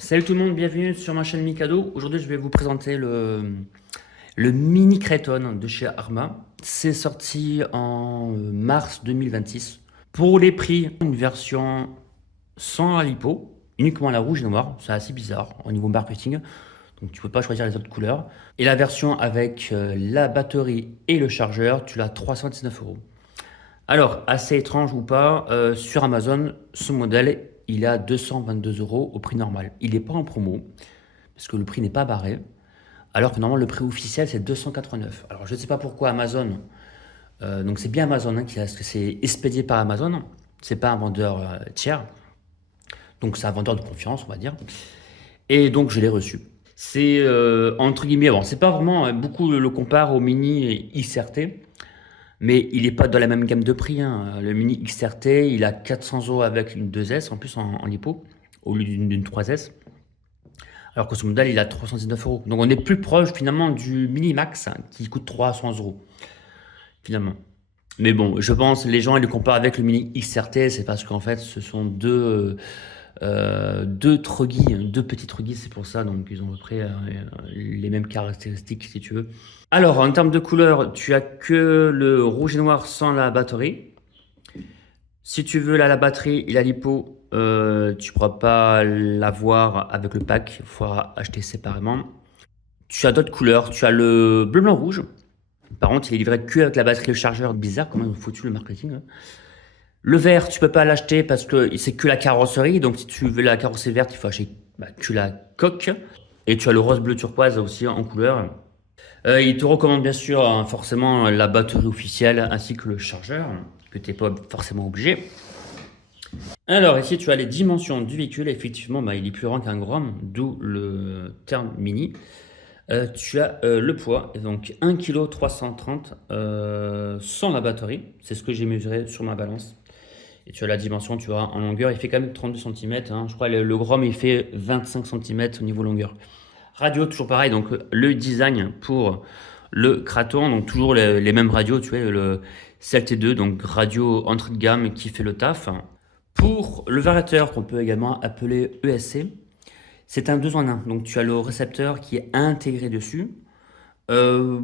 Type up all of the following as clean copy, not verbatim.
Salut tout le monde, bienvenue sur ma chaîne Mikado. Aujourd'hui, je vais vous présenter le Mini Creighton de chez Arma. C'est sorti en mars 2026. Pour les prix, une version sans la lipo, uniquement la rouge et noire. C'est assez bizarre au niveau marketing. Donc tu peux pas choisir les autres couleurs. Et la version avec la batterie et le chargeur, tu l'as 319 euros. Alors, assez étrange ou pas, sur Amazon, ce modèle, il est à 222 euros au prix normal. Il n'est pas en promo, parce que le prix n'est pas barré, alors que normalement le prix officiel c'est 289. Alors je ne sais pas pourquoi Amazon, donc c'est bien Amazon hein, parce que c'est expédié par Amazon, c'est pas un vendeur tiers, donc c'est un vendeur de confiance on va dire. Et donc je l'ai reçu. C'est entre guillemets, bon, c'est pas vraiment, beaucoup le comparent au Mini XRT. Mais il n'est pas dans la même gamme de prix, hein. Le Mini XRT, il a 400 euros avec une 2S, en plus en lipo, au lieu d'une 3S. Alors que ce modèle, il a 319 euros. Donc on est plus proche finalement du Mini Max, hein, qui coûte 300 euros, finalement. Mais bon, je pense les gens ils le comparent avec le Mini XRT, c'est parce qu'en fait ce sont deux truggies, deux petits truggies, c'est pour ça, donc ils ont à peu près les mêmes caractéristiques si tu veux. Alors en termes de couleur, tu as que le rouge et noir sans la batterie. Si tu veux la batterie et la lipo, tu ne pourras pas l'avoir avec le pack, il faudra acheter séparément. Tu as d'autres couleurs, tu as le bleu, blanc, rouge. Par contre, il est livré que avec la batterie et le chargeur. Bizarre, comment ils ont foutu le marketing hein. Le vert, tu peux pas l'acheter parce que c'est que la carrosserie. Donc, si tu veux la carrosserie verte, il faut acheter que la coque. Et tu as le rose bleu turquoise aussi en couleur. Il te recommande bien sûr forcément la batterie officielle ainsi que le chargeur, que tu n'es pas forcément obligé. Alors ici, tu as les dimensions du véhicule. Effectivement, il est plus grand qu'un gramme, d'où le terme mini. Tu as le poids, donc 1,330 kg sans la batterie. C'est ce que j'ai mesuré sur ma balance. Et tu as la dimension, tu vois, en longueur, il fait quand même 32 cm. Hein. Je crois que le gramme, il fait 25 cm au niveau longueur. Radio, toujours pareil, donc le design pour le Kraton, donc toujours les mêmes radios, tu vois, le CLT2, donc radio entrée de gamme qui fait le taf. Pour le variateur, qu'on peut également appeler ESC, c'est un 2 en 1, donc tu as le récepteur qui est intégré dessus.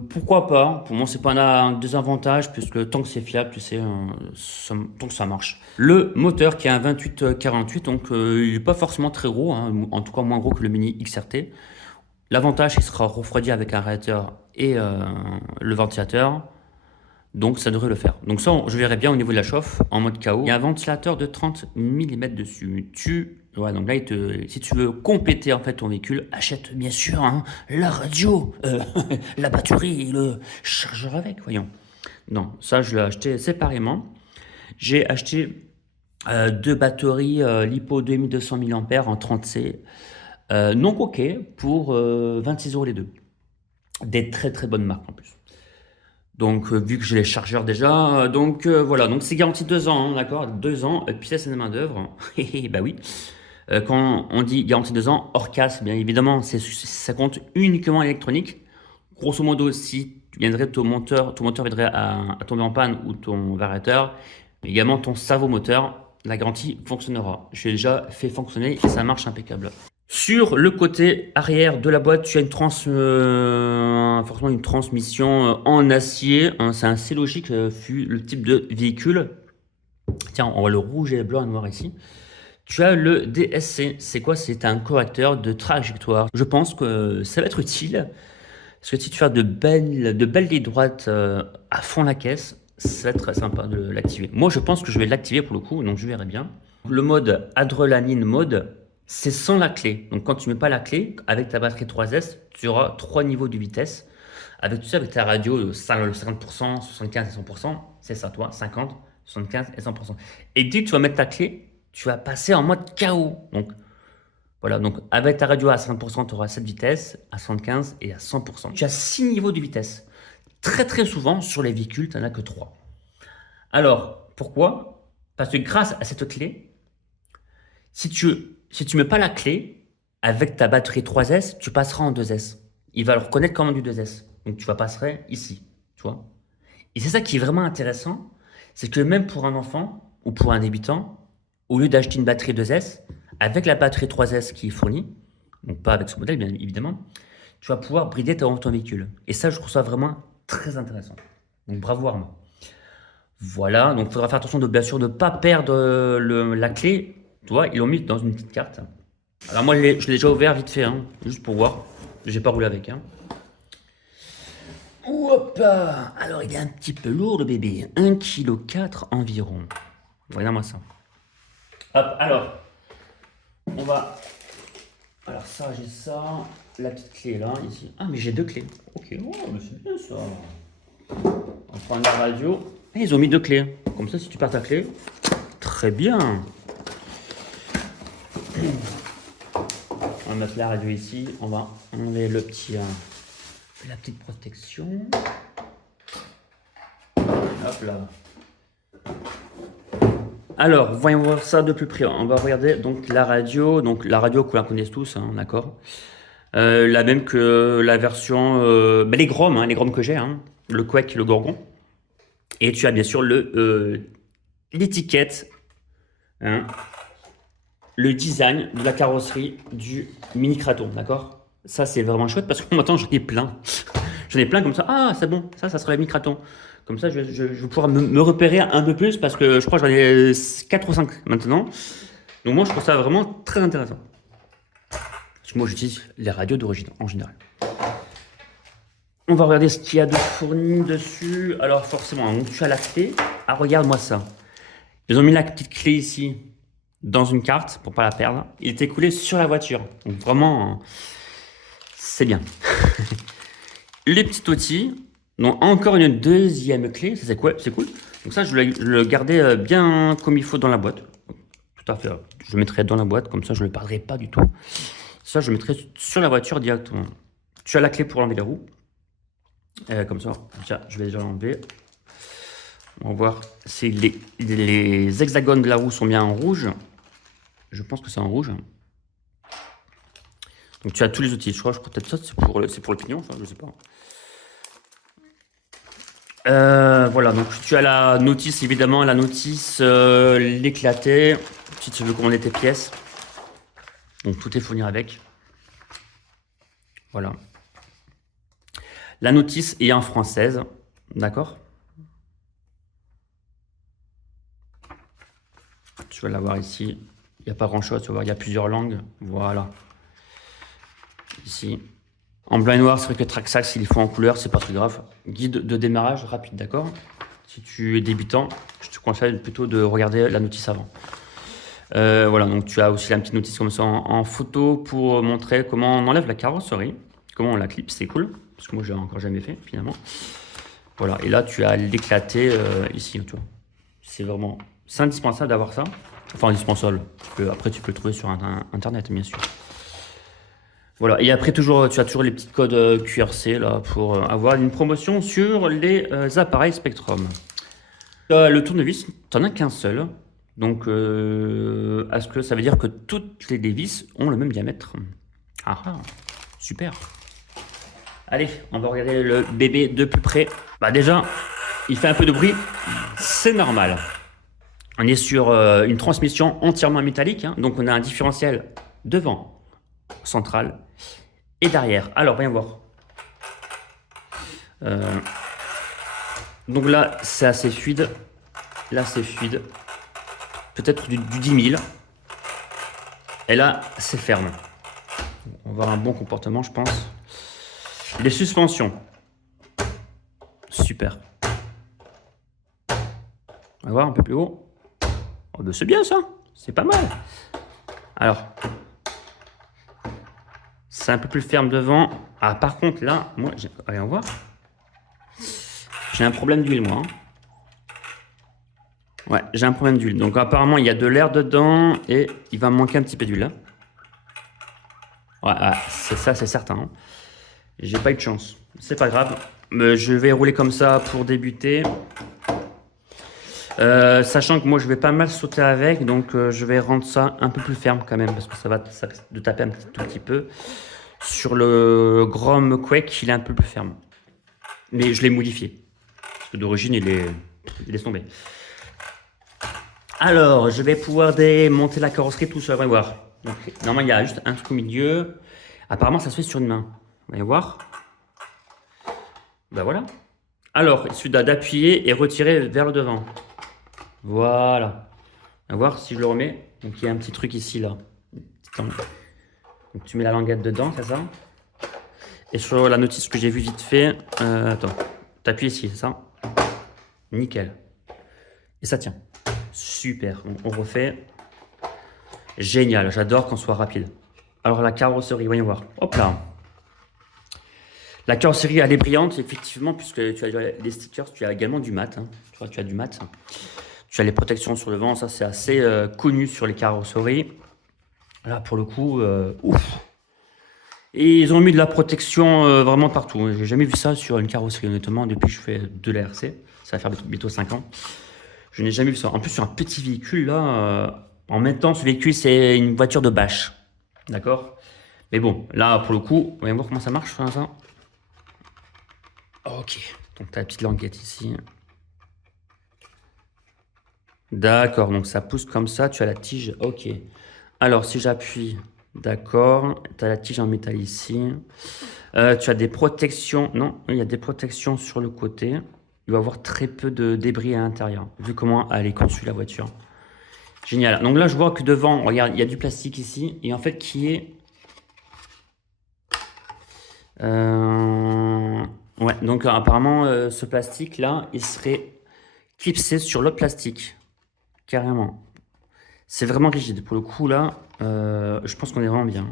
Pourquoi pas? Pour moi, c'est pas un désavantage, puisque tant que c'est fiable, tu sais, tant que ça marche. Le moteur qui est un 2848, donc il n'est pas forcément très gros, hein, en tout cas moins gros que le Mini XRT. L'avantage, il sera refroidi avec un radiateur et le ventilateur. Donc ça devrait le faire. Donc ça, je verrai bien au niveau de la chauffe, en mode KO. Il y a un ventilateur de 30 mm dessus. Ouais, donc là, si tu veux compléter en fait ton véhicule, achète bien sûr hein, la radio, la batterie et le chargeur avec, voyons. Non, ça je l'ai acheté séparément. J'ai acheté deux batteries LiPo 2200 mAh en 30C, non coquet, pour 26 euros les deux. Des très très bonnes marques en plus. Donc, vu que j'ai les chargeurs déjà, voilà, donc c'est garanti 2 ans, hein, d'accord? 2 ans, pièce de main-d'œuvre. Bah oui. Quand on dit garantie 2 ans, hors casse, bien évidemment, ça compte uniquement électronique. Grosso modo, si ton moteur viendrait à tomber en panne ou ton variateur, également ton servomoteur, la garantie fonctionnera. J'ai déjà fait fonctionner et ça marche impeccable. Sur le côté arrière de la boîte, tu as forcément une transmission en acier. Hein, c'est assez logique vu le type de véhicule. Tiens, on voit le rouge et le blanc et le noir ici. Tu as le DSC. C'est quoi? C'est un correcteur de trajectoire. Je pense que ça va être utile. Parce que si tu fais de belles lignes droites à fond la caisse, ça va être très sympa de l'activer. Moi, je pense que je vais l'activer pour le coup, donc je verrai bien. Le mode Adrenaline Mode, c'est sans la clé. Donc quand tu mets pas la clé, avec ta batterie 3S, tu auras 3 niveaux de vitesse. Avec tout ça, avec ta radio, le 50%, 75 et 100%, c'est ça toi, 50, 75 et 100%. Et dès que tu vas mettre ta clé, tu vas passer en mode KO. Donc voilà, donc avec ta radio à 50%, tu auras cette vitesse, à 75 et à 100%. Tu as 6 niveaux de vitesse. Très très souvent, sur les véhicules, tu n'en as que 3. Alors, pourquoi? Parce que grâce à cette clé, si tu mets pas la clé, avec ta batterie 3S, tu passeras en 2S. Il va le reconnaître comme du 2S. Donc tu vas passer ici, tu vois. Et c'est ça qui est vraiment intéressant, c'est que même pour un enfant ou pour un débutant, au lieu d'acheter une batterie 2S, avec la batterie 3S qui est fournie, donc pas avec ce modèle bien évidemment, tu vas pouvoir brider ton véhicule. Et ça, je trouve ça vraiment très intéressant. Donc bravo Arma. Voilà, donc il faudra faire attention de bien sûr de ne pas perdre la clé. Tu vois, ils l'ont mis dans une petite carte. Alors moi, je l'ai déjà ouvert vite fait, hein, juste pour voir. J'ai pas roulé avec. Hein. Hop, alors il est un petit peu lourd le bébé, 1,4 kg environ. Regarde-moi ça. Hop, alors, on va... Alors ça, j'ai ça, la petite clé là, ici. Ah, mais j'ai 2 clés. Ok, oh, mais c'est bien ça. On prend la radio. Et ils ont mis 2 clés. Comme ça, si tu perds ta clé, très bien. On va mettre la radio ici. On va enlever le petit, la petite protection. Hop là. Alors, voyons voir ça de plus près. On va regarder donc la radio. Donc la radio que l'on connaît tous, hein, d'accord. La même que la version, les Grom, hein, les Grom que j'ai, hein, le Quake, le Gorgon. Et tu as bien sûr l'étiquette, hein, le design de la carrosserie du Mini Kraton, d'accord. Ça c'est vraiment chouette parce que maintenant j'en ai plein. J'en ai plein comme ça. Ah, c'est bon, ça sera la Mini Kraton. Comme ça, je vais pouvoir me repérer un peu plus parce que je crois que j'en ai 4 ou 5 maintenant. Donc moi, je trouve ça vraiment très intéressant. Parce que moi, j'utilise les radios d'origine en général. On va regarder ce qu'il y a de fourni dessus. Alors forcément, donc tu as la clé. Ah, regarde-moi ça. Ils ont mis la petite clé ici dans une carte pour pas la perdre. Il était coulé sur la voiture. Donc vraiment, c'est bien. Les petits outils. Donc encore une deuxième clé, ça c'est quoi? C'est cool. Donc ça, je le gardais bien comme il faut dans la boîte. Tout à fait. Je le mettrai dans la boîte, comme ça je ne le perdrai pas du tout. Ça, je le mettrai sur la voiture directement. Tu as la clé pour enlever les roues. Comme ça, tiens, je vais déjà l'enlever. On va voir si les hexagones de la roue sont bien en rouge. Je pense que c'est en rouge. Donc tu as tous les outils. Je crois que peut-être ça, c'est pour le pignon, enfin, je sais pas. Voilà, donc tu as la notice, évidemment, la notice, l'éclaté, si tu veux commander tes pièces. Donc tout est fourni avec. Voilà. La notice est en française, d'accord? Tu vas la voir ici. Il n'y a pas grand-chose, tu vas voir, il y a plusieurs langues. Voilà. Ici. En blanc et noir, c'est vrai que Traxxas, s'il faut en couleur, c'est pas très grave. Guide de démarrage rapide, d'accord? Si tu es débutant, je te conseille plutôt de regarder la notice avant. Voilà, donc tu as aussi la petite notice comme ça en photo pour montrer comment on enlève la carrosserie, comment on la clip, c'est cool, parce que moi, j'ai encore jamais fait, finalement. Voilà, et là, tu as l'éclaté ici, tu vois. C'est indispensable d'avoir ça. Enfin, indispensable. Après, tu peux le trouver sur Internet, bien sûr. Voilà, et après tu as toujours les petits codes QRC là pour avoir une promotion sur les appareils Spectrum. Le tournevis, tu n'en as qu'un seul. Donc, est-ce que ça veut dire que toutes les vis ont le même diamètre? Ah, super. Allez, on va regarder le bébé de plus près. Bah déjà, il fait un peu de bruit, c'est normal. On est sur une transmission entièrement métallique, hein, donc on a un différentiel devant, central et derrière. Alors, viens voir. Donc là, c'est assez fluide. Là, c'est fluide. Peut-être du 10 000. Et là, c'est ferme. On va avoir un bon comportement, je pense. Les suspensions. Super. On va voir un peu plus haut. Oh, ben c'est bien ça. C'est pas mal. Alors, c'est un peu plus ferme devant. Ah, par contre, là, moi, allez, on va voir. J'ai un problème d'huile, moi. Ouais, j'ai un problème d'huile. Donc, apparemment, il y a de l'air dedans et il va me manquer un petit peu d'huile. Ouais, c'est ça, c'est certain. J'ai pas eu de chance. C'est pas grave. Je vais rouler comme ça pour débuter. Sachant que moi, je vais pas mal sauter avec. Donc, je vais rendre ça un peu plus ferme quand même. Parce que ça risque de taper un tout petit peu. Sur le Grom Quake, il est un peu plus ferme. Mais je l'ai modifié. Parce que d'origine, il est tombé. Alors, je vais pouvoir démonter la carrosserie tout seul. On va voir. Donc, normalement, il y a juste un truc au milieu. Apparemment, ça se fait sur une main. On va y voir. Ben voilà. Alors, il suffit d'appuyer et retirer vers le devant. Voilà. On va voir si je le remets. Donc, il y a un petit truc ici, là. Donc, tu mets la languette dedans, c'est ça? Et sur la notice que j'ai vue vite fait, attends, t'appuies ici, c'est ça? Nickel. Et ça tient. Super. On refait. Génial. J'adore qu'on soit rapide. Alors, la carrosserie, voyons voir. Hop là. La carrosserie, elle est brillante, effectivement, puisque tu as les stickers, tu as également du mat. Hein. Tu vois, tu as du mat. Tu as les protections sur le vent, ça c'est assez connu sur les carrosseries. Là, pour le coup, ouf. Et ils ont mis de la protection vraiment partout. J'ai jamais vu ça sur une carrosserie, honnêtement, depuis que je fais de la RC. Ça va faire bientôt 5 ans. Je n'ai jamais vu ça. En plus, sur un petit véhicule, là, en même temps, ce véhicule, c'est une voiture de bâche. D'accord? Mais bon, là, pour le coup, on va voir comment ça marche, ça. Ok. Donc, tu as la petite languette ici. D'accord, donc ça pousse comme ça, tu as la tige, ok. Alors, si j'appuie, d'accord, tu as la tige en métal ici. Tu as des protections, non, il y a des protections sur le côté. Il va y avoir très peu de débris à l'intérieur, vu comment elle est conçue la voiture. Génial. Donc là, je vois que devant, regarde, il y a du plastique ici, et en fait, qui est... Ouais, donc apparemment, ce plastique-là, il serait clipsé sur l'autre plastique. Carrément. C'est vraiment rigide. Pour le coup, là, je pense qu'on est vraiment bien.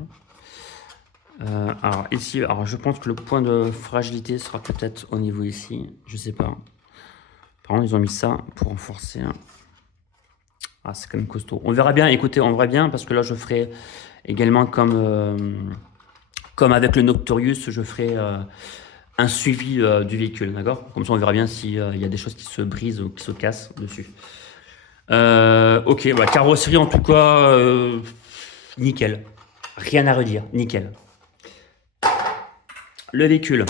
Alors, ici, alors, je pense que le point de fragilité sera peut-être au niveau ici. Je sais pas. Par contre, ils ont mis ça pour renforcer. Ah, c'est quand même costaud. On verra bien. Écoutez, on verra bien parce que là, je ferai également comme avec le Noctorius, je ferai un suivi du véhicule. D'accord? Comme ça, on verra bien s'il y a des choses qui se brisent ou qui se cassent dessus. Ok, bah, carrosserie en tout cas, nickel. Rien à redire, nickel. Le véhicule.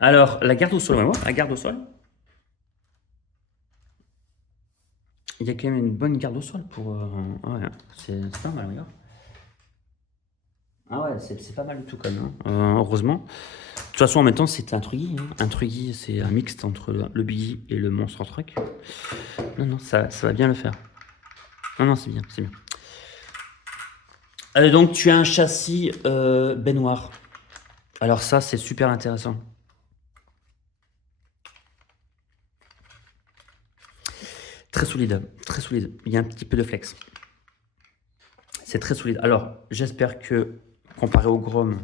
Alors, la garde au sol, on va voir, la garde au sol. Il y a quand même une bonne garde au sol pour... ouais, c'est pas mal, regarde. Ah ouais, c'est pas mal du tout quand même, hein. Heureusement. De toute façon, en même temps, c'est un Truggy. Hein. Un Truggy, c'est un mixte entre le Biggie et le Monster Truck. Non, non, ça va bien le faire. Non, non, c'est bien, c'est bien. Donc, tu as un châssis baignoire. Alors ça, c'est super intéressant. Très solide, très solide. Il y a un petit peu de flex. C'est très solide. Alors, j'espère que, comparé au Grom...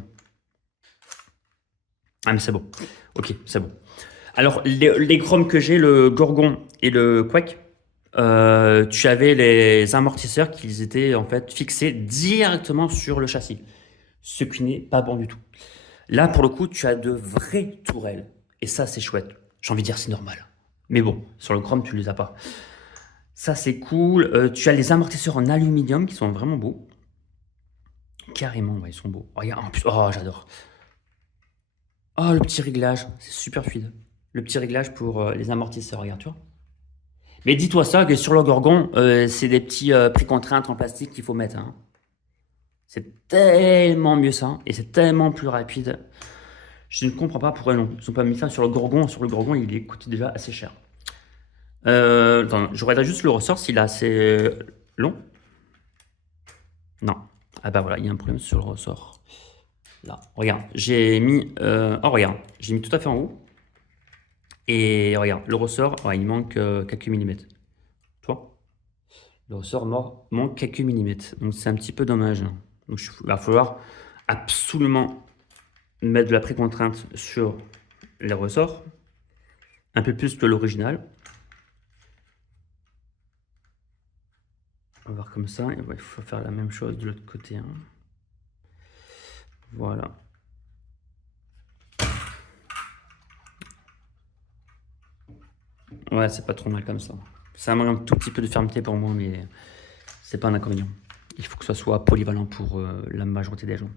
Ah, mais c'est bon. Ok, c'est bon. Alors, les Grom que j'ai, le Gorgon et le Quake, tu avais les amortisseurs qui étaient en fait fixés directement sur le châssis. Ce qui n'est pas bon du tout. Là, pour le coup, tu as de vraies tourelles. Et ça, c'est chouette. J'ai envie de dire, c'est normal. Mais bon, sur le Chrome, tu les as pas. Ça, c'est cool. Tu as les amortisseurs en aluminium qui sont vraiment beaux. Carrément, ouais, ils sont beaux. Oh, regarde, en plus, oh, j'adore. Oh, le petit réglage, c'est super fluide. Le petit réglage pour les amortisseurs, regarde, tu vois. Mais dis-toi ça, que sur le Gorgon, c'est des petits prix contraintes en plastique qu'il faut mettre. Hein. C'est tellement mieux ça, et c'est tellement plus rapide. Je ne comprends pas pourquoi ils n'ont pas mis ça sur le Gorgon. Sur le Gorgon, il coûte déjà assez cher. Attends, je regarde juste le ressort s'il est assez long. Non. Ah bah voilà, il y a un problème sur le ressort. Là, regarde, j'ai mis... oh regarde, j'ai mis tout à fait en haut. Et regarde, le ressort, ouais, il manque quelques millimètres. Tu vois? Le ressort manque quelques millimètres. Donc c'est un petit peu dommage. Donc il va falloir absolument mettre de la précontrainte sur les ressorts. Un peu plus que l'original. On va voir comme ça. Et ouais, il faut faire la même chose de l'autre côté. Hein. Voilà. Ouais, c'est pas trop mal comme ça. Ça manque un tout petit peu de fermeté pour moi, mais c'est pas un inconvénient. Il faut que ça soit polyvalent pour la majorité des gens,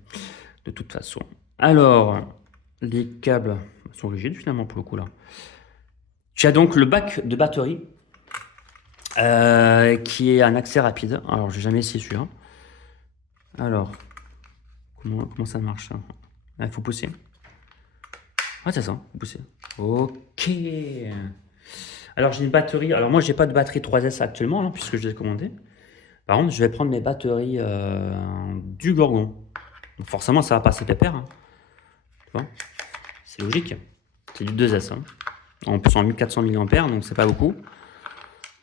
de toute façon. Alors, les câbles sont rigides finalement pour le coup là. Tu as donc le bac de batterie qui est un accès rapide. Alors, j'ai jamais essayé celui-là. Alors, comment ça marche ça? Il faut pousser. Ah, c'est ça, faut pousser. Ok. Alors, j'ai une batterie. Alors, moi, j'ai pas de batterie 3S actuellement, hein, puisque je l'ai commandé. Par contre, je vais prendre mes batteries du Gorgon. Donc, forcément, ça va passer pépère. Hein. Tu vois, c'est logique. C'est du 2S. Hein. En plus, en 1400 mAh, donc c'est pas beaucoup.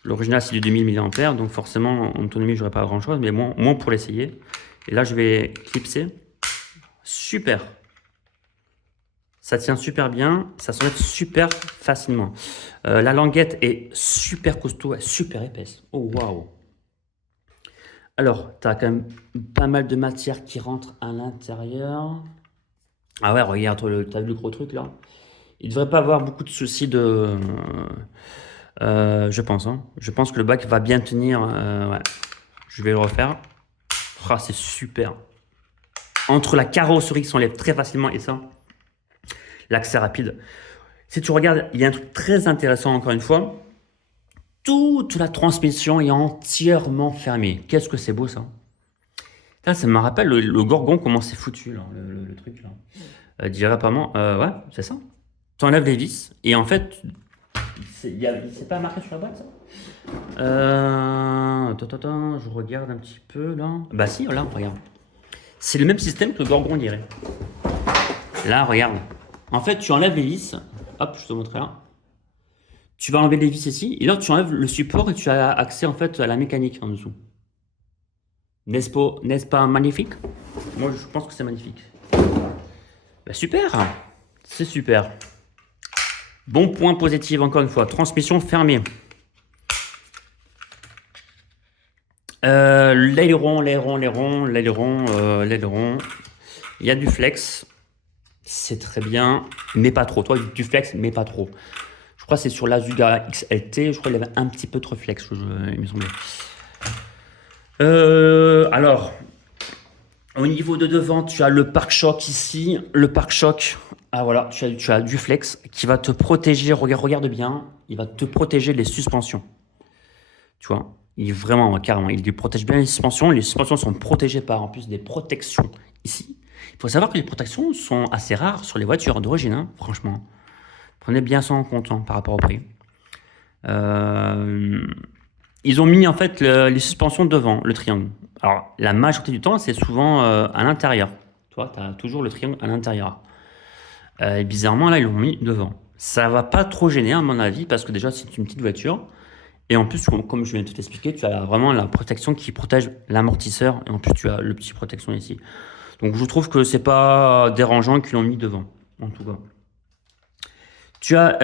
L'original, c'est du 2000 mAh, donc forcément, en autonomie, j'aurais pas grand chose, mais moins pour l'essayer. Et là, je vais clipser. Super. Ça tient super bien, ça s'enlève super facilement. La languette est super costaud, super épaisse. Oh waouh! Alors, tu as quand même pas mal de matière qui rentre à l'intérieur. Ah ouais, regarde, t'as vu le gros truc là? Il devrait pas avoir beaucoup de soucis de. Je pense, hein. Je pense que le bac va bien tenir. Ouais. Je vais le refaire. Ah, c'est super. Entre la carrosserie qui s'enlève très facilement et ça, l'accès rapide. Si tu regardes, il y a un truc très intéressant encore une fois. Toute la transmission est entièrement fermée. Qu'est-ce que c'est beau ça? Là, ça me rappelle le Gorgon, comment c'est foutu, là, le truc là. Dirait apparemment, ouais, c'est ça. Tu enlèves les vis et en fait, c'est pas marqué sur la boîte ça? Attends, je regarde un petit peu là. Bah si, là, regarde. C'est le même système que le Gorgon dirait. Là, regarde. En fait, tu enlèves les vis. Hop, je te montre là. Tu vas enlever les vis ici, et là tu enlèves le support et tu as accès en fait à la mécanique en dessous. N'est-ce pas magnifique? Moi je pense que c'est magnifique. Bah, super, c'est super. Bon point positif encore une fois, transmission fermée. L'aileron. Il y a du flex, c'est très bien, mais pas trop. Toi, du flex, mais pas trop. Je crois que c'est sur l'Azuga XLT, je crois qu'il y avait un petit peu trop de flex, il me semblait. Alors, au niveau de devant, tu as le pare-choc ici. Le pare-choc, ah voilà, tu as du flex qui va te protéger. Regarde bien, il va te protéger les suspensions. Tu vois, il est vraiment, carrément, il protège bien les suspensions. Les suspensions sont protégées par en plus des protections ici. Il faut savoir que les protections sont assez rares sur les voitures d'origine, hein, franchement. Prenez bien ça en compte hein, par rapport au prix. Ils ont mis en fait les suspensions devant, le triangle. Alors, la majorité du temps, c'est souvent à l'intérieur. Toi, tu as toujours le triangle à l'intérieur. Et bizarrement, là, ils l'ont mis devant. Ça va pas trop gêner, à mon avis, parce que déjà, c'est une petite voiture. Et en plus, comme je viens de tout expliquer, tu as vraiment la protection qui protège l'amortisseur. Et en plus, tu as le petit protection ici. Donc, je trouve que c'est pas dérangeant qu'ils l'ont mis devant, en tout cas. Tu as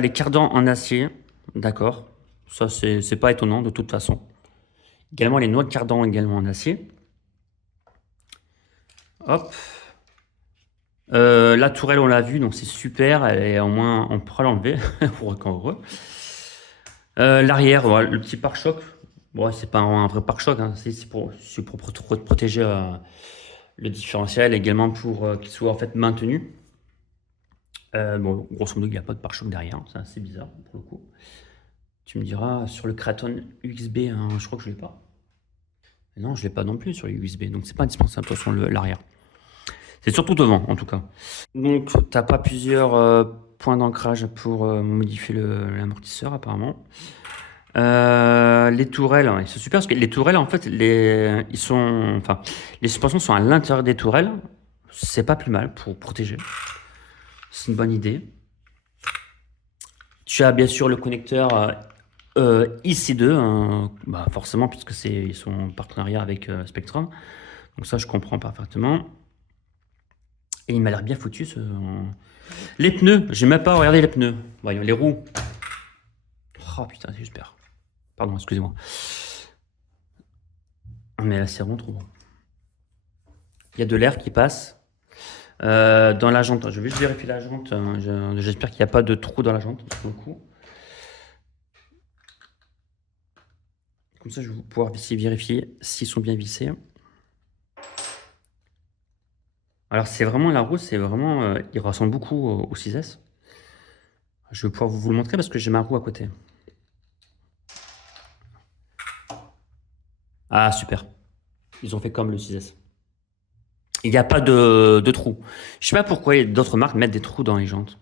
les cardans en acier, d'accord. Ça, c'est pas étonnant de toute façon. Également les noix de cardan également en acier. Hop. La tourelle, on l'a vu, donc c'est super. Elle est au moins, on pourra l'enlever pour être heureux. L'arrière, voilà, le petit pare-choc. Bon, c'est pas un vrai pare-choc, hein. C'est pour protéger le différentiel, également pour qu'il soit en fait maintenu. Bon, grosso modo, il n'y a pas de pare-choc derrière, c'est assez bizarre pour le coup. Tu me diras, sur le Kraton UXB, hein, je crois que je l'ai pas. Non, je l'ai pas non plus sur les USB, donc c'est pas indispensable de toute façon l'arrière. C'est surtout devant en tout cas. Donc t'as pas plusieurs points d'ancrage pour modifier l'amortisseur apparemment. Les tourelles, hein, c'est super parce que les tourelles en fait, les suspensions sont à l'intérieur des tourelles. C'est pas plus mal pour protéger. C'est une bonne idée. Tu as bien sûr le connecteur IC2, hein, bah forcément puisque ils sont en partenariat avec Spectrum. Donc ça je comprends parfaitement. Et il m'a l'air bien foutu Les pneus, j'ai même pas regardé les pneus. Voyons, les roues. Oh putain, c'est super. Pardon, excusez-moi. Mais là c'est vraiment trop bon. Il y a de l'air qui passe. Dans la jante, je vais juste vérifier la jante. J'espère qu'il n'y a pas de trou dans la jante pour le coup. Comme ça, je vais pouvoir vérifier s'ils sont bien vissés. Alors, c'est vraiment la roue, c'est vraiment. Il ressemble beaucoup au 6S. Je vais pouvoir vous le montrer parce que j'ai ma roue à côté. Ah, super. Ils ont fait comme le 6S. Il n'y a pas de trou. Je sais pas pourquoi d'autres marques mettent des trous dans les jantes.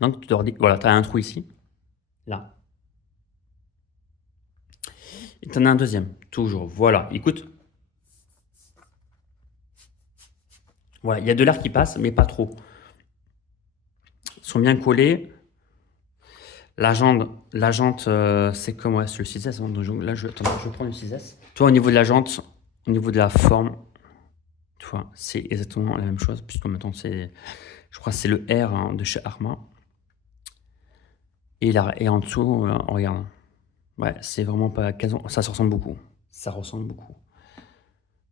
Donc, tu leur dis, voilà, tu as un trou ici, là. Et tu en as un deuxième, toujours. Voilà, écoute. Voilà, il y a de l'air qui passe, mais pas trop. Ils sont bien collés. La jante, c'est comme ouais, c'est le 6S. Hein. Donc, là, attends, je prends le 6S. Toi, au niveau de la jante, au niveau de la forme, tu vois, c'est exactement la même chose, puisque maintenant, je crois que c'est le R hein, de chez Arma. Et en dessous, regarde. Ouais, c'est vraiment pas. Ça se ressemble beaucoup. Ça ressemble beaucoup.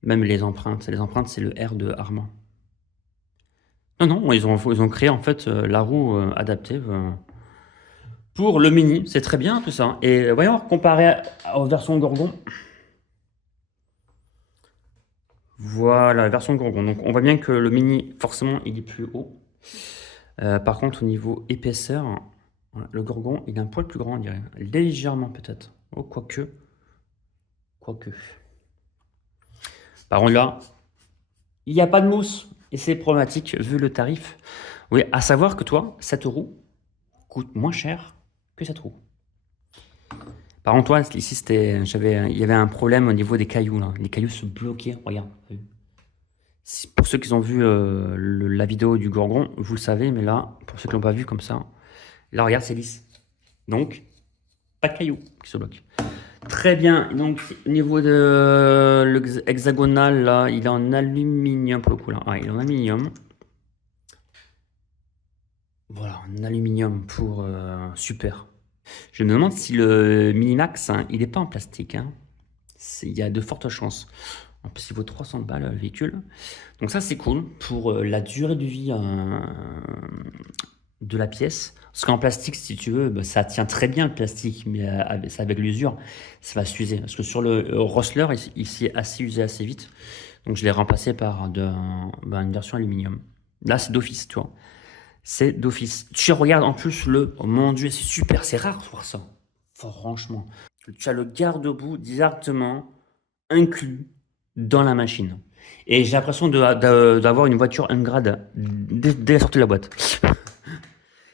Même les empreintes, c'est le R de Arma. Non, non, ils ont créé en fait la roue adaptive pour le Mini. C'est très bien tout ça. Et voyons, comparé aux versions Gorgon. Voilà, la version Gorgon. Donc on voit bien que le Mini, forcément, il est plus haut. Par contre, au niveau épaisseur, voilà, le Gorgon, il est un poil plus grand, on dirait. Légèrement peut-être. Oh, quoique. Quoique. Par contre, là, il n'y a pas de mousse. Et c'est problématique vu le tarif. Oui, à savoir que toi, cette roue coûte moins cher que cette roue. Par contre, toi, ici, il y avait un problème au niveau des cailloux. Là. Les cailloux se bloquaient. Regarde. Pour ceux qui ont vu la vidéo du Gorgon, vous le savez, mais là, pour ceux qui l'ont pas vu comme ça, là, regarde, c'est lisse. Donc, pas de cailloux qui se bloquent. Très bien. Donc, au niveau de l'hexagonal, là, il est en aluminium pour le coup. Là. Ah, il est en aluminium. Voilà, en aluminium pour super. Je me demande si le Minimax, hein, il n'est pas en plastique. Hein. Il y a de fortes chances. En plus, il vaut 300 balles le véhicule. Donc ça, c'est cool pour la durée de vie de la pièce. Parce qu'en plastique, si tu veux, bah, ça tient très bien le plastique, mais avec l'usure, ça va s'user. Parce que sur le Rossler, il s'est assez usé assez vite. Donc je l'ai remplacé par une version aluminium. Là, c'est d'office, tu vois. C'est d'office. Tu regardes en plus oh mon Dieu, c'est super, c'est rare de voir ça. Franchement. Tu as le garde-boue directement inclus dans la machine. Et j'ai l'impression d'avoir une voiture grade dès la sortie de la boîte.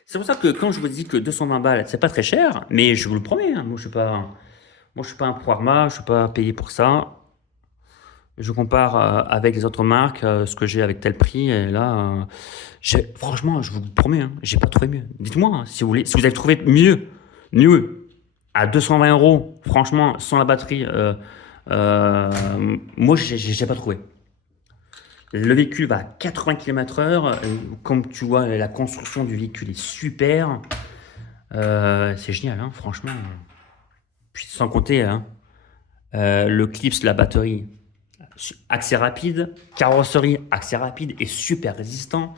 C'est pour ça que quand je vous dis que 220 balles, c'est pas très cher, mais je vous le promets, hein, moi je suis pas un pro Arma, je suis pas payé pour ça. Je compare avec les autres marques, ce que j'ai avec tel prix, et là, franchement, je vous le promets, hein, j'ai pas trouvé mieux. Dites-moi hein, si vous voulez, si vous avez trouvé mieux, à 220 euros, franchement, sans la batterie, moi, j'ai pas trouvé. Le véhicule va à 80 km/h. Comme tu vois, la construction du véhicule est super. C'est génial, hein, franchement. Puis sans compter hein, le clips de la batterie. Accès rapide, carrosserie, accès rapide et super résistant.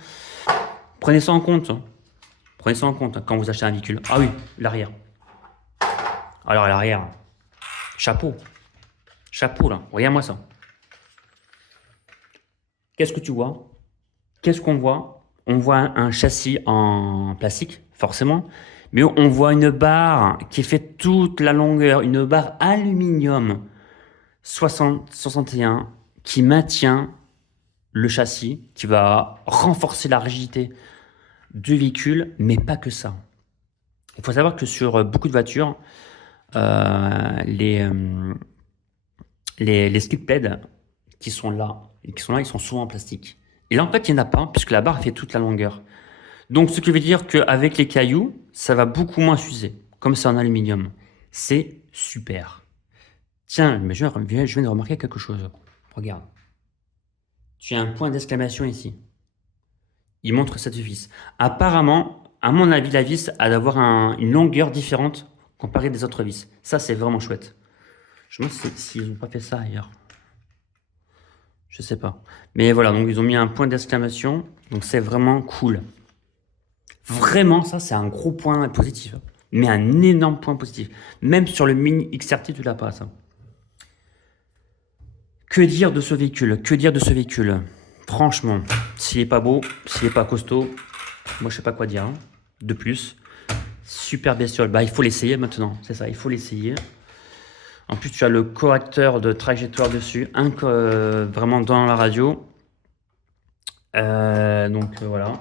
Prenez ça en compte. Hein. Prenez ça en compte hein, quand vous achetez un véhicule. Ah oui, l'arrière. Alors l'arrière, chapeau. Chapeau là, regarde-moi ça. Qu'est-ce que tu vois? Qu'est-ce qu'on voit? On voit un châssis en plastique, forcément, mais on voit une barre qui fait toute la longueur, une barre aluminium 61 qui maintient le châssis, qui va renforcer la rigidité du véhicule, mais pas que ça. Il faut savoir que sur beaucoup de voitures, les skid pads ils sont souvent en plastique. Et là, en fait, il n'y en a pas, puisque la barre fait toute la longueur. Donc, ce qui veut dire qu'avec les cailloux, ça va beaucoup moins s'user, comme c'est en aluminium. C'est super. Tiens, mais je viens de remarquer quelque chose. Regarde. Tu as un point d'exclamation ici. Il montre cette vis. Apparemment, à mon avis, la vis a d'avoir une longueur différente comparée des autres vis. Ça, c'est vraiment chouette. Je me demande s'ils n'ont pas fait ça ailleurs. Je sais pas. Mais voilà, donc ils ont mis un point d'exclamation. Donc c'est vraiment cool. Vraiment, ça, c'est un gros point positif. Mais un énorme point positif. Même sur le Mini XRT, tu l'as pas, ça. Que dire de ce véhicule? Que dire de ce véhicule? Franchement, s'il est pas beau, s'il est pas costaud, moi, je sais pas quoi dire. Hein. De plus, super bestiole. Bah, il faut l'essayer maintenant. C'est ça, il faut l'essayer. En plus, tu as le correcteur de trajectoire dessus, vraiment dans la radio. Voilà.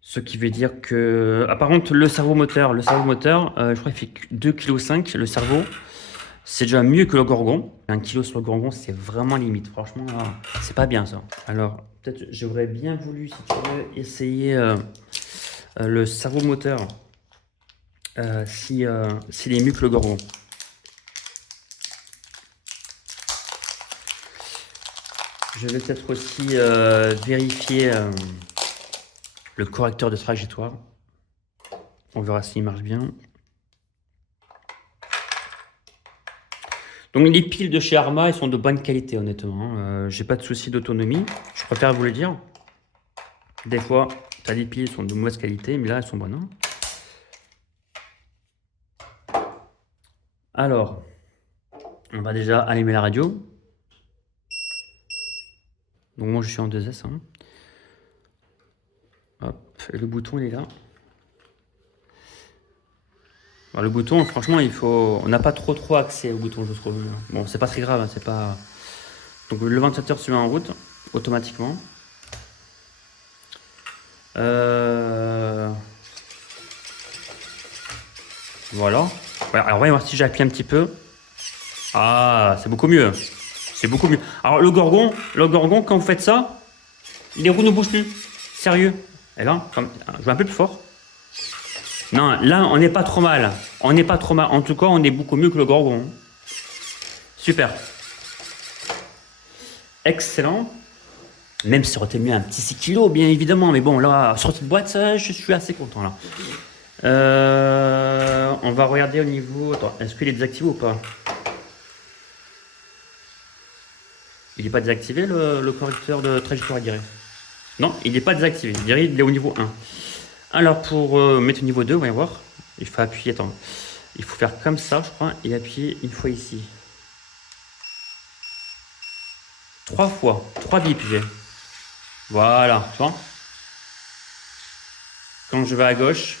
Ce qui veut dire que... Ah, par contre, le servomoteur, je crois qu'il fait 2,5 kg le cerveau. C'est déjà mieux que le Gorgon. 1 kg sur le Gorgon, c'est vraiment limite. Franchement, c'est pas bien ça. Alors, peut-être j'aurais bien voulu, si tu veux, essayer le servomoteur. S'il est mieux que le Gorgon. Je vais peut-être aussi vérifier le correcteur de trajectoire. On verra s'il marche bien. Donc les piles de chez Arma, elles sont de bonne qualité honnêtement. J'ai pas de souci d'autonomie. Je préfère vous le dire. Des fois, tu as des piles qui sont de mauvaise qualité, mais là elles sont bonnes. Hein. Alors, on va déjà allumer la radio. Donc moi je suis en 2S. Hein. Hop, et le bouton il est là. Alors, le bouton, franchement, on n'a pas trop accès au bouton, je trouve. Bon, c'est pas très grave, hein, c'est pas. Donc le ventilateur se met en route automatiquement. Voilà. Alors on va voir si j'appuie un petit peu. Ah, c'est beaucoup mieux. C'est beaucoup mieux. Alors le Gorgon, quand vous faites ça, les roues ne bougent plus. Sérieux. Et là, je vais un peu plus fort. Non, là, on n'est pas trop mal. On n'est pas trop mal. En tout cas, on est beaucoup mieux que le Gorgon. Super. Excellent. Même si ça aurait été mieux un petit 6 kg, bien évidemment. Mais bon, là, sortie de boîte, ça, je suis assez content, là. On va regarder au niveau... Attends, est-ce qu'il est désactivé ou pas? Il n'est pas désactivé, le correcteur de trajectoire, je dirais. Non, il n'est pas désactivé. Je dirais qu'il est au niveau 1. Alors, pour mettre au niveau 2, voyons voir. Il faut appuyer, attends. Il faut faire comme ça, je crois, et appuyer une fois ici. 3 fois. 3 bips, j'ai. Voilà, tu vois. Quand je vais à gauche,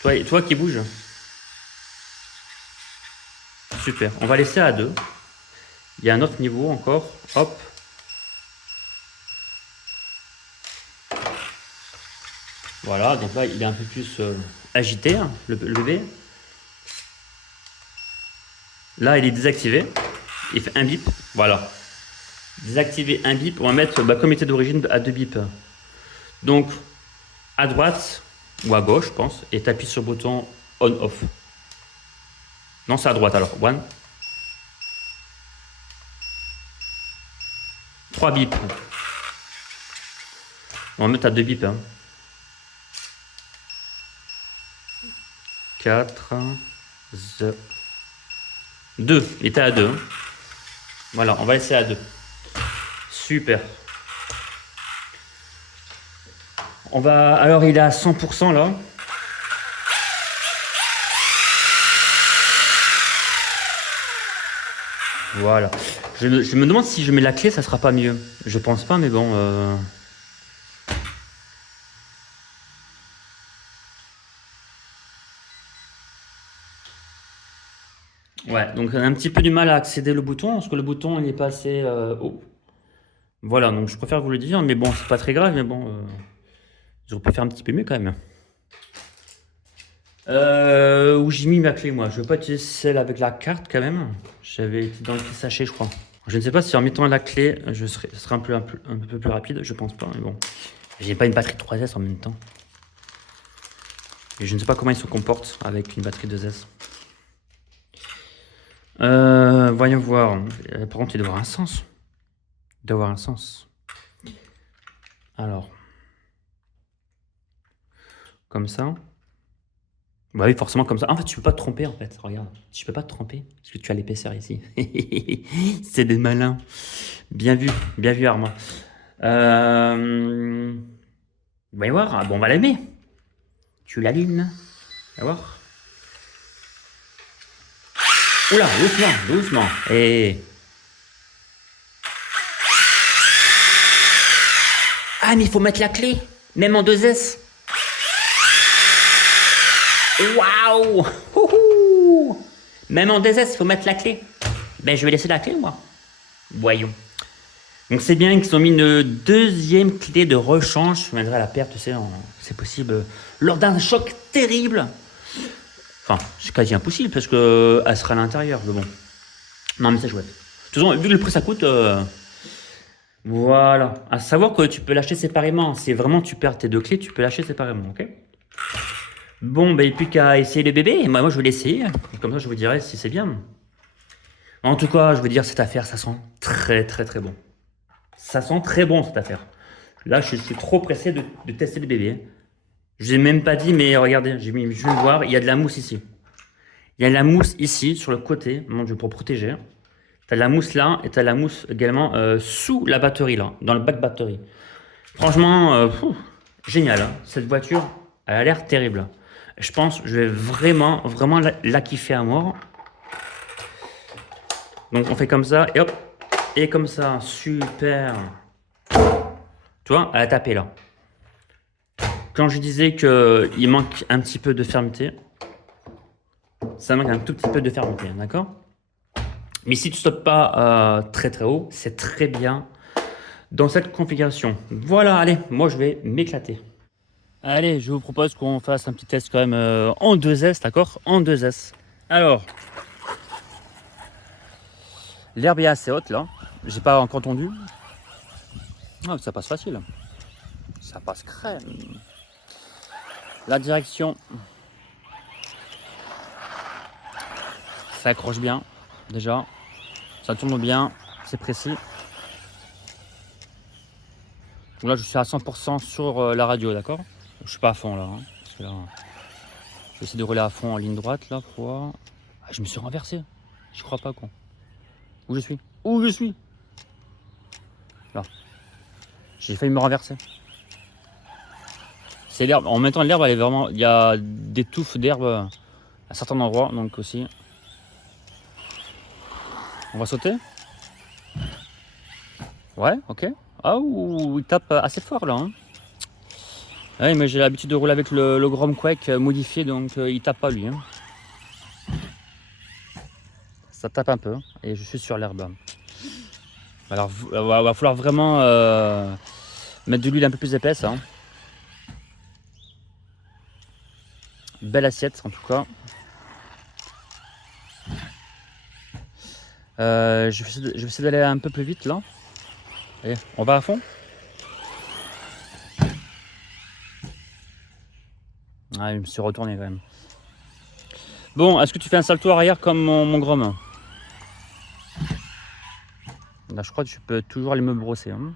toi qui bouge. Super. On va laisser à 2. Il y a un autre niveau encore. Hop. Voilà, donc là, il est un peu plus agité, hein, le bébé. Là, il est désactivé. Il fait un bip. Voilà. Désactiver un bip. On va mettre, comme il était d'origine, à 2 bips. Donc, à droite ou à gauche, je pense, et tu appuies sur le bouton on-off. Non, c'est à droite alors. 1. 3 bips. On va mettre à 2 bips. Hein. 4, 2. Il était à 2. Hein. Voilà, on va laisser à 2. Super. Alors, il est à 100% là. Voilà. Je me demande si je mets la clé, ça sera pas mieux. Je pense pas, mais bon. Ouais, donc on a un petit peu du mal à accéder le bouton, parce que le bouton il est pas assez haut. Voilà, donc je préfère vous le dire, mais bon, c'est pas très grave, mais bon, j'aurais pu faire un petit peu mieux quand même. Où j'ai mis ma clé, moi. Je veux pas utiliser celle avec la carte quand même. J'avais été dans le petit sachet, je crois. Je ne sais pas si en mettant la clé, ce serait un peu plus rapide, je pense pas, mais bon. J'ai pas une batterie 3S en même temps. Et je ne sais pas comment il se comporte avec une batterie 2S. Voyons voir. Par contre, il doit avoir un sens. Il doit avoir un sens. Alors. Comme ça. Bah oui, forcément comme ça. En fait, tu peux pas te tromper, en fait. Regarde. Tu peux pas te tromper. Parce que tu as l'épaisseur ici. C'est des malins. Bien vu, Armand. Voyons voir. Ah, bon, on va l'allumer. Tu l'allumes. Va voir. Oula, doucement. Et... Ah, mais il faut mettre la clé. Même en 2S. Waouh! Même en 2S, il faut mettre la clé. Ben, je vais laisser la clé, moi. Voyons. Donc, c'est bien qu'ils ont mis une deuxième clé de rechange. Je viendrai à la perte, tu sais, c'est possible lors d'un choc terrible. Enfin, c'est quasi impossible parce que elle sera à l'intérieur, mais bon. Non, mais c'est chouette. De toute façon, vu le prix ça coûte, voilà. À savoir que tu peux l'acheter séparément. Si vraiment tu perds tes deux clés, tu peux l'acheter séparément, ok? Bon, ben, il n'y a plus qu'à essayer le bébé. Moi, je vais l'essayer. Comme ça, je vous dirai si c'est bien. En tout cas, je veux dire, cette affaire, ça sent très, très, très bon. Ça sent très bon, cette affaire. Là, je suis trop pressé de tester le bébé. Je n'ai même pas dit, mais regardez, je vais le voir, il y a de la mousse ici. Il y a de la mousse ici, sur le côté, mon Dieu, pour protéger. Tu as de la mousse là, et tu as de la mousse également sous la batterie, là, dans le bac batterie. Franchement, génial. Hein. Cette voiture, elle a l'air terrible. Je pense que je vais vraiment, vraiment la kiffer à mort. Donc, on fait comme ça, et hop, et comme ça, super. Tu vois, elle a tapé là. Quand je disais qu'il manque un petit peu de fermeté, ça manque un tout petit peu de fermeté, d'accord? Mais si tu ne stoppes pas très très haut, c'est très bien dans cette configuration. Voilà, allez, moi je vais m'éclater. Allez, je vous propose qu'on fasse un petit test quand même en 2S, d'accord? En 2S. Alors, l'herbe est assez haute là. J'ai pas encore tendu. Ah, ça passe facile. Ça passe crème. La direction, ça accroche bien déjà. Ça tourne bien, c'est précis. Donc là, je suis à 100% sur la radio, d'accord? Je suis pas à fond là, hein, parce que là, je vais essayer de rouler à fond en ligne droite là pour voir. Ah, je me suis renversé. Je crois pas quoi. Où je suis? Où je suis? Là. J'ai failli me renverser. C'est l'herbe. En même temps, l'herbe, elle est vraiment. Il y a des touffes d'herbe à certains endroits, donc aussi. On va sauter? Ouais, ok. Ah, ouh, il tape assez fort là. Hein. Ouais, mais j'ai l'habitude de rouler avec le Grom Quake modifié, donc il tape pas lui. Hein. Ça tape un peu et je suis sur l'herbe. Alors, va falloir vraiment mettre de l'huile un peu plus épaisse. Hein. Belle assiette en tout cas. Je vais essayer d'aller un peu plus vite là. Allez, on va à fond. Ah, je me suis retourné quand même. Bon, est-ce que tu fais un salto arrière comme mon Grom? Là, je crois que tu peux toujours aller me brosser. Hein.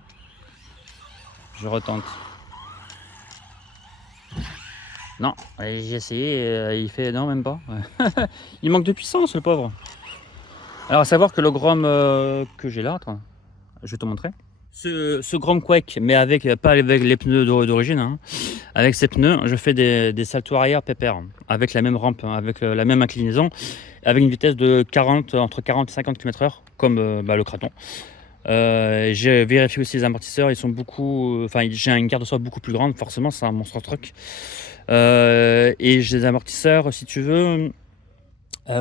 Je retente. Non, j'ai essayé, il fait non, même pas. Il manque de puissance, le pauvre. Alors, à savoir que le Grom que j'ai là, attends, je vais te montrer. Ce Grom Quake, mais pas avec les pneus d'origine, hein. Avec ces pneus, je fais des saltos arrière pépère, avec la même rampe, hein, avec la même inclinaison, avec une vitesse de entre 40 et 50 km/h, comme le Kraton. J'ai vérifié aussi les amortisseurs, ils sont beaucoup. Enfin, j'ai une garde de soi beaucoup plus grande, forcément, c'est un monstre truck. Et j'ai des amortisseurs, si tu veux.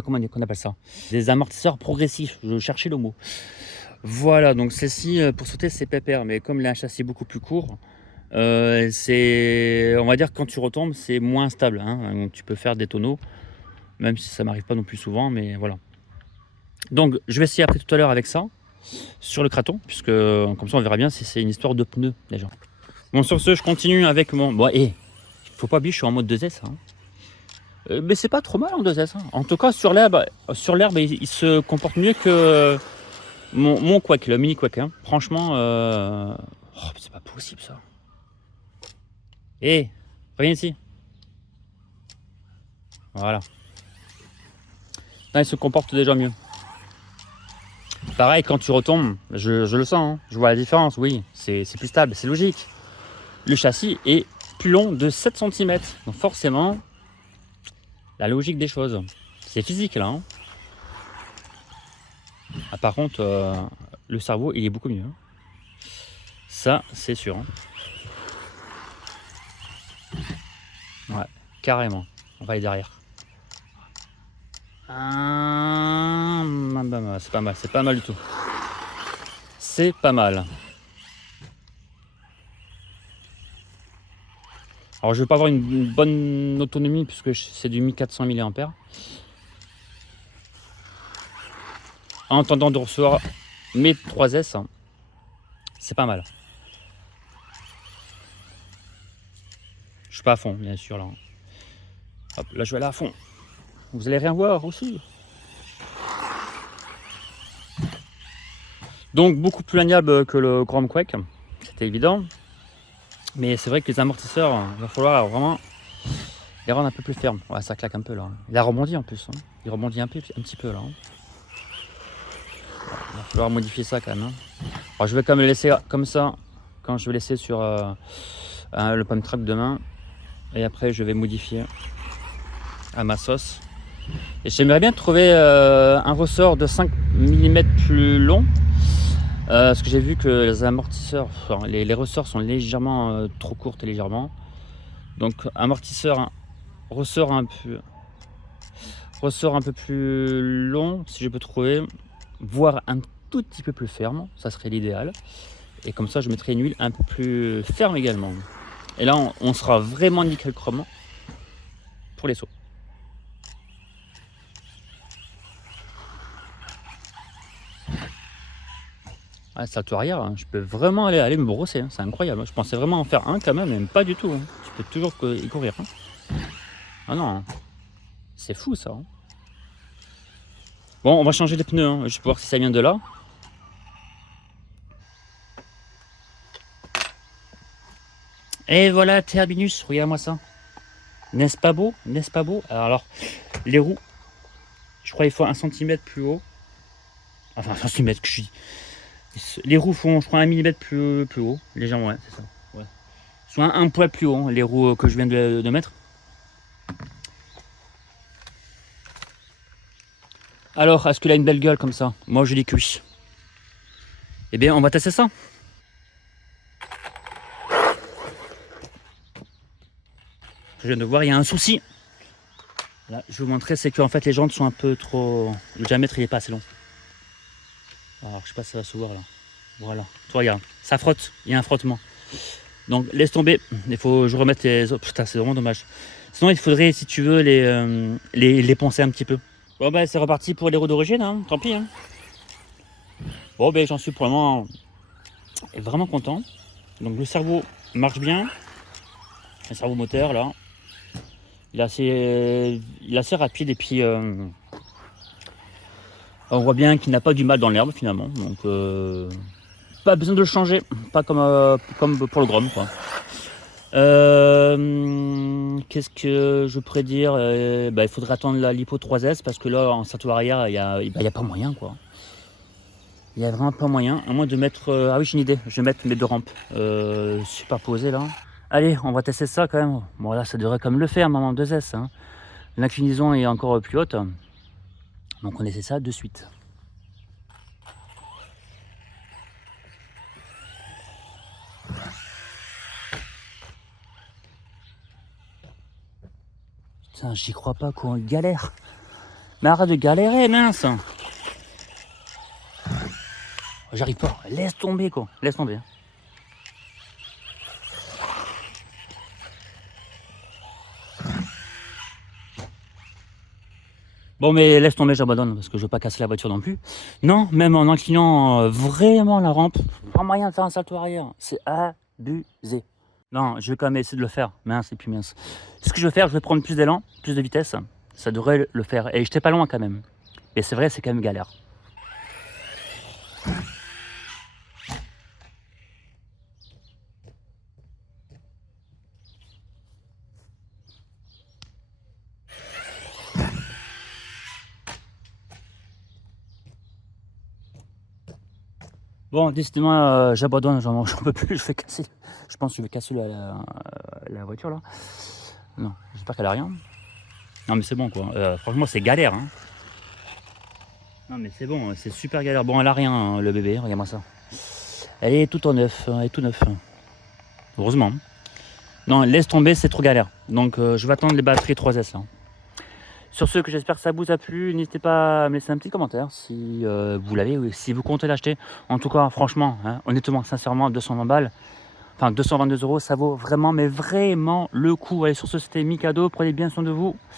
Comment on appelle ça? Des amortisseurs progressifs, je cherchais le mot. Voilà, donc celle-ci, pour sauter, c'est pépère, mais comme il a un châssis beaucoup plus court, on va dire que quand tu retombes, c'est moins stable. Hein, donc tu peux faire des tonneaux, même si ça m'arrive pas non plus souvent, mais voilà. Donc, je vais essayer après tout à l'heure avec ça. Sur le Kraton, puisque comme ça on verra bien si c'est une histoire de pneus déjà. Bon, sur ce, je continue avec mon. Bon, faut pas oublier, je suis en mode 2S. Hein. Mais c'est pas trop mal en 2S. Hein. En tout cas, sur l'herbe, il se comporte mieux que mon Quake, le mini Quake. Hein. Franchement, oh, c'est pas possible ça. Reviens ici. Voilà. Là, il se comporte déjà mieux. Pareil, quand tu retombes, je le sens, hein. Je vois la différence, oui, c'est plus stable, c'est logique. Le châssis est plus long de 7 cm, donc forcément, la logique des choses. C'est physique là. Hein. Ah, par contre, le cerveau, il est beaucoup mieux. Hein. Ça, c'est sûr. Hein. Ouais, carrément. On va aller derrière. C'est pas mal du tout. C'est pas mal. Alors je vais pas avoir une bonne autonomie puisque c'est du 1400 mAh. En attendant de recevoir mes 3S, c'est pas mal. Je suis pas à fond, bien sûr là. Hop, là je vais aller à fond. Vous allez rien voir aussi. Donc beaucoup plus maniable que le Grand Quake, c'était évident. Mais c'est vrai que les amortisseurs, il va falloir vraiment les rendre un peu plus fermes. Ouais, ça claque un peu là. Il a rebondi en plus. Hein. Il rebondit un petit peu là. Hein. Il va falloir modifier ça quand même. Hein. Alors je vais quand même le laisser comme ça quand je vais laisser sur le pump track demain. Et après je vais modifier à ma sauce. Et j'aimerais bien trouver un ressort de 5 mm plus long. Parce que j'ai vu que les amortisseurs, enfin, les ressorts sont légèrement trop courtes légèrement. Donc amortisseur, hein, ressort un peu plus long si je peux trouver, voire un tout petit peu plus ferme, ça serait l'idéal. Et comme ça je mettrai une huile un peu plus ferme également. Et là on sera vraiment nickel chrome pour les sauts. Ah, salto arrière, hein, je peux vraiment aller me brosser, hein, c'est incroyable. Je pensais vraiment en faire un quand même, mais pas du tout. Hein. Je peux toujours y courir. Hein. Ah non, c'est fou ça. Hein. Bon, on va changer les pneus, hein. Je vais voir si ça vient de là. Et voilà, Terminus, regarde-moi ça. N'est-ce pas beau? N'est-ce pas beau? Alors, les roues, je crois qu'il faut 1 cm plus haut. Enfin, 1 cm que je dis. Les roues font, je crois, 1 mm plus haut. Légèrement, ouais, c'est ça. Ouais. Soit un poil plus haut, hein, les roues que je viens de mettre. Alors, est-ce qu'il a une belle gueule comme ça? Moi, je dis que oui. Eh bien, on va tester ça. Je viens de voir, il y a un souci. Là, je vais vous montrer, c'est qu'en fait, les jantes sont un peu trop... Le diamètre, il n'est pas assez long. Alors, je sais pas si ça va se voir là. Voilà, tu regardes, ça frotte, il y a un frottement. Donc, laisse tomber. Il faut que je remette les... Oh, putain, c'est vraiment dommage. Sinon, il faudrait, si tu veux, les poncer un petit peu. Bon, ben, c'est reparti pour les roues d'origine, hein. Tant pis. Hein. Bon, ben, j'en suis pour le moment vraiment content. Donc, le cerveau marche bien. Le cerveau moteur, là. Il est assez rapide et puis on voit bien qu'il n'a pas du mal dans l'herbe finalement. Donc, pas besoin de le changer. Pas comme pour le Grom, quoi. Qu'est-ce que je pourrais dire? Il faudrait attendre la Lipo 3S parce que là, en salto arrière, il y a pas moyen, quoi. Il n'y a vraiment pas moyen, à moins de mettre... ah oui, j'ai une idée, je vais mettre mes 2 rampes superposées là. Allez, on va tester ça quand même. Bon là, ça devrait quand même le faire, maman 2S. Hein. L'inclinaison est encore plus haute. Donc on essaie ça de suite. Putain, j'y crois pas qu'on galère. Mais arrête de galérer, mince. J'arrive pas, laisse tomber quoi, laisse tomber. Bon mais laisse tomber, j'abandonne parce que je veux pas casser la voiture non plus. Non, même en inclinant vraiment la rampe, pas moyen de faire un salto arrière, c'est abusé. Non, je vais quand même essayer de le faire, mince et puis mince. Ce que je vais faire, je vais prendre plus d'élan, plus de vitesse, ça devrait le faire. Et j'étais pas loin quand même. Et c'est vrai, c'est quand même galère. Bon, décidément, j'abandonne, j'en peux plus, je pense que je vais casser la voiture là. Non, j'espère qu'elle a rien. Non mais c'est bon quoi, franchement c'est galère. Hein. Non mais c'est bon, c'est super galère. Bon, elle a rien, hein, le bébé, regarde-moi ça. Elle est tout en neuf, elle est tout neuf. Heureusement. Non, laisse tomber, c'est trop galère. Donc je vais attendre les batteries 3S là. Sur ce, que j'espère que ça vous a plu. N'hésitez pas à me laisser un petit commentaire si vous l'avez ou si vous comptez l'acheter. En tout cas, franchement, hein, honnêtement, sincèrement, 220 balles, enfin 222 euros, ça vaut vraiment, mais vraiment le coup. Allez, sur ce, c'était Mikado. Prenez bien soin de vous.